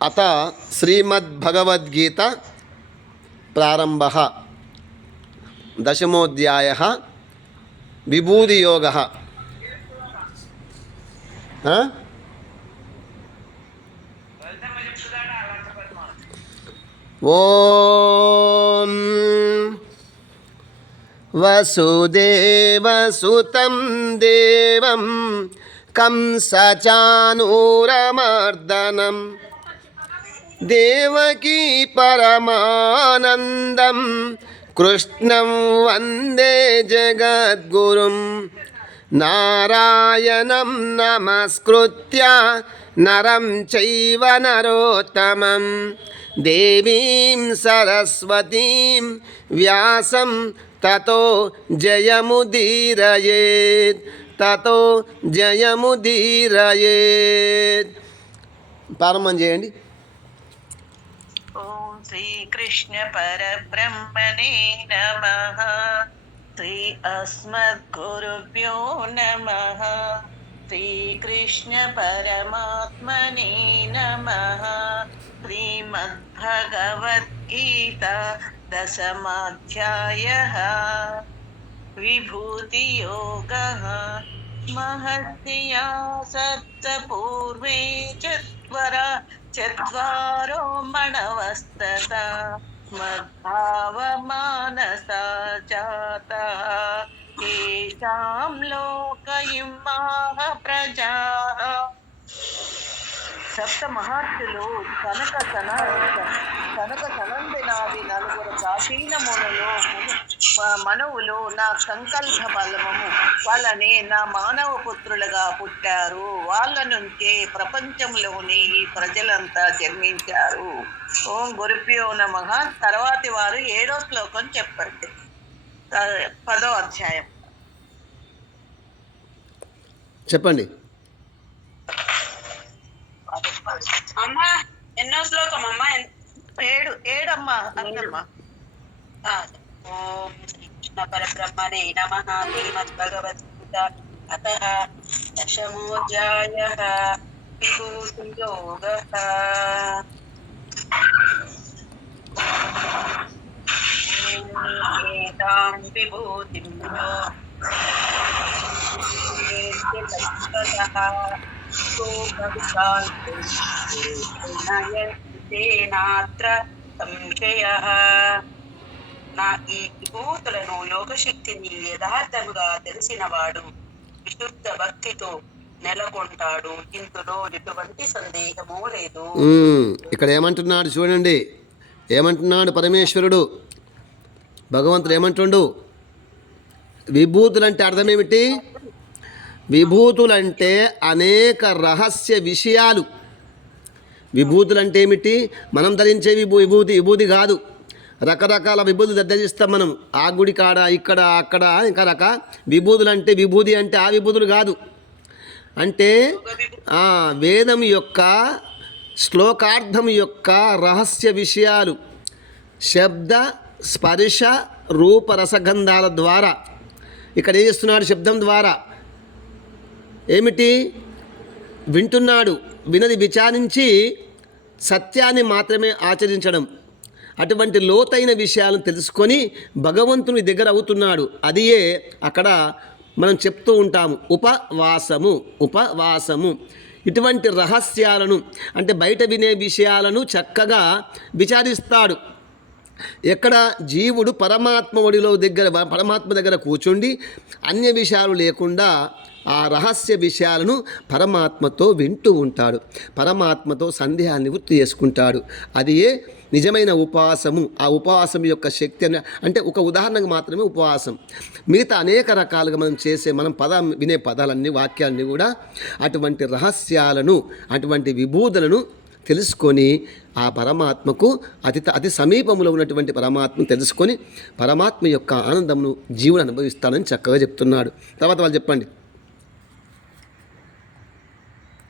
అత శ్రీమద్భగవద్గీత ప్రారంభ దశమోధ్యాయ విభూతియోగ ఓం వసుదేవసుతం దేవం కంసచానూరమర్దనం దేవకీ పరమానందం. కృష్ణం వందే జగద్గురుం. నారాయణం నమస్కృత్య నరం చైవ నరోత్తమం. దేవీం సరస్వతీం వ్యాసం తతో జయముదీరయేత్. తతో జయముదీరయేత్. ప్రారంభం చేయండి. ॐ श्रीकृष्णपरब्रह्मणे नमः। श्री अस्मद्गुरुभ्यो नमः। श्रीकृष्णपरमात्मने नमः। श्रीमद्भगवद्गीता दशमाध्यायः। विभूतियोगः महर्षिया सप्तपूर्वे चत्वरा। చరో మణవస్తత మద్భావమానసా జాత ఏషాం లోక ఇమ్మాహ ప్రజాః సప్త మహర్షులు కనక సన కనక సనందినాది నలుగురు ప్రాచీన మునులు మనవులు నా సంకల్ప బలము వాళ్ళని నా మానవ పుత్రులుగా పుట్టారు. వాళ్ళ నుంచే ప్రపంచంలోని ఈ ప్రజలంతా జన్మించారు. ఓం గురుభ్యో నమ. తర్వాతి వారు ఏడో శ్లోకం చెప్పండి. పదో అధ్యాయం. చెప్పండి. అమ్మా ఎన్నో శ్లోకం అమ్మా ఎన్- ఏడు ఏడమ్మా అన్నమ్మా ఆ, ఓం శ్రీకృష్ణ పరబ్రహ్మణే నమ శ్రీమద్భగవద్గీత అత దశమోధ్యాయ విభూతియోగ ఏతాం విభూతిం నా ఈ విభూతులను యోగశక్తిని యథార్థముగా తెలిసినవాడు విశుద్ధ భక్తితో నెలకొంటాడు. ఇందులో ఎటువంటి సందేహము లేదు. ఇక్కడ ఏమంటున్నాడు చూడండి. ఏమంటున్నాడు పరమేశ్వరుడు? భగవంతుడు ఏమంటుండు? విభూతులంటే అర్థం ఏమిటి విభూతులంటే అనేక రహస్య విషయాలు. విభూతులంటే ఏమిటి మనం ధరించే విభూ విభూతి విభూతి కాదు. రకరకాల విభూతులు ధరిస్తాం మనం. ఆ గుడి కాడ ఇక్కడ అక్కడ ఇంకా రక విభూతులు అంటే విభూతి అంటే ఆ విభూతులు కాదు. అంటే వేదం యొక్క శ్లోకార్థం యొక్క రహస్య విషయాలు. శబ్ద స్పర్శ రూపరసగంధాల ద్వారా. ఇక్కడ ఏం చేస్తున్నాడు శబ్దం ద్వారా? ఏమిటి? వింటున్నాడు వినది విచారించి సత్యాన్ని మాత్రమే ఆచరించడం. అటువంటి లోతైన విషయాలను తెలుసుకొని భగవంతుని దగ్గర అవుతున్నాడు. అదియే అక్కడ మనం చెప్తూ ఉంటాము ఉపవాసము ఉపవాసము. ఇటువంటి రహస్యాలను అంటే బయట వినే విషయాలను చక్కగా విచారిస్తాడు. ఎక్కడ జీవుడు పరమాత్మ ఒడిలో దగ్గర పరమాత్మ దగ్గర కూర్చుండి అన్య విషయాలు లేకుండా ఆ రహస్య విషయాలను పరమాత్మతో వింటూ ఉంటాడు. పరమాత్మతో సందేహాన్ని వృత్తి చేసుకుంటాడు. అది ఏ? నిజమైన ఉపవాసము. ఆ ఉపవాసం యొక్క శక్తి అని అంటే ఒక ఉదాహరణకు మాత్రమే ఉపవాసం. మిగతా అనేక రకాలుగా మనం చేసే మనం పద వినే పదాలన్నీ వాక్యాలన్నీ కూడా అటువంటి రహస్యాలను అటువంటి విభూతులను తెలుసుకొని ఆ పరమాత్మకు అతి అతి సమీపంలో ఉన్నటువంటి పరమాత్మను తెలుసుకొని పరమాత్మ యొక్క ఆనందమును జీవుడు అనుభవిస్తానని చక్కగా చెప్తున్నాడు. తర్వాత వాళ్ళు చెప్పండి.